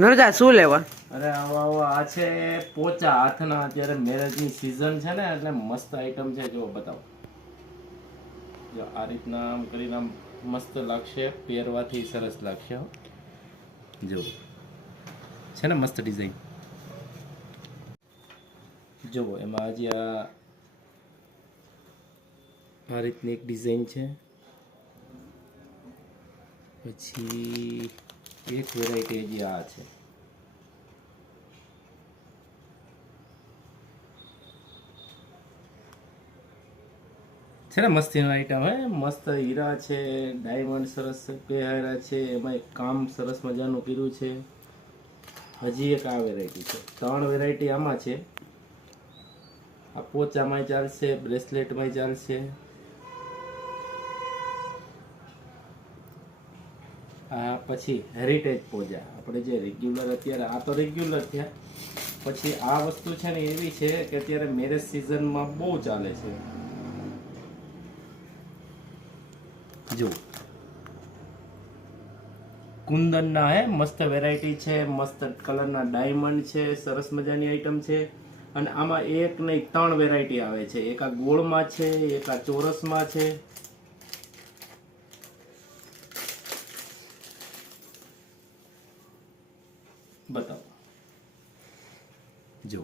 નરગા શું લેવા? અરે આવો આવો, આ છે પોચા હાથના. અત્યારે મેરેજની સિઝન છે ને, એટલે મસ્ત આઈટમ છે. જો બતાવો, જો આ રીતના આમ કરીને આમ મસ્ત લાગશે, પહેરવાથી સરસ લાગશે. જો છે ને મસ્ત ડિઝાઇન. જુઓ એમાં હજી આ રીતની એક ડિઝાઇન છે. પછી એક વેરાયટી હજી આ છે ને મસ્તીનો આઈટમ. હે મસ્ત હીરા છે, ડાયમંડ સરસ પહેર્યા છે, એમાં એક કામ સરસ મજાનું કર્યું છે. હજી એક આ વેરાયટી છે. 3 વેરાયટી આમાં છે. આ પોચામાંય ચાલશે, બ્રેસલેટમાંય ચાલશે. આ પછી હેરિટેજ પોજા, આપણે જે રેગ્યુલર અત્યારે આ તો રેગ્યુલર થયા. પછી આ વસ્તુ છે ને એવી છે કે અત્યારે મેરેજ સિઝનમાં બહુ ચાલે છે. જો કુંદનના હે મસ્ત વેરાયટી છે, મસ્ત કલરના ડાયમંડ છે, સરસ મજાની આઈટમ છે. અને આમાં એક નહીં 3 વેરાયટી આવે છે. એક આ ગોળમાં છે, એક આ ચોરસમાં છે. બતાવો, જો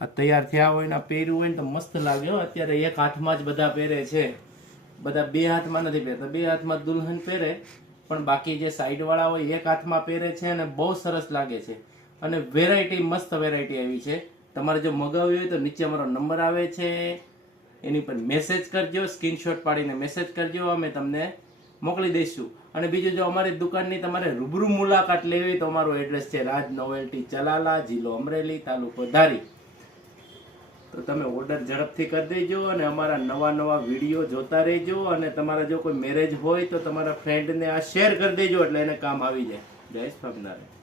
આ તૈયાર થયા હોય ને પહેર્યું હોય ને તો મસ્ત લાગે. અત્યારે એક હાથમાં જ બધા પહેરે છે. બધા 2 હાથમાં નથી પહેરતા. 2 હાથમાં દુલ્હન પહેરે, પણ બાકી જે સાઈડ વાળા હોય એક હાથમાં પહેરે છે અને બહુ સરસ લાગે છે. અને વેરાયટી મસ્ત વેરાયટી આવી છે. તમારે જો મગાવવી હોય તો નીચે અમારો નંબર આવે છે, એની પર મેસેજ કરજો, સ્ક્રીનશોટ પાડીને મેસેજ કરજો, અમે તમને મોકલી દઈશું. અને બીજું, જો અમારી દુકાનની તમારે રૂબરૂ મુલાકાત લેવી તો અમારું એડ્રેસ છે રાજ નોવેલ્ટી, ચલાલા, જિલ્લો અમરેલી, તાલુકો ધારી. તો તમે ઓર્ડર ઝડપથી કરી દેજો અને અમારા નવા વિડીયો જોતા રહેજો. અને તમારા જો કોઈ મેરેજ હોય તો તમારા ફ્રેન્ડને આ શેર કરી દેજો, એટલે એને કામ આવી જાય. જય સ્વામિનારાયણ.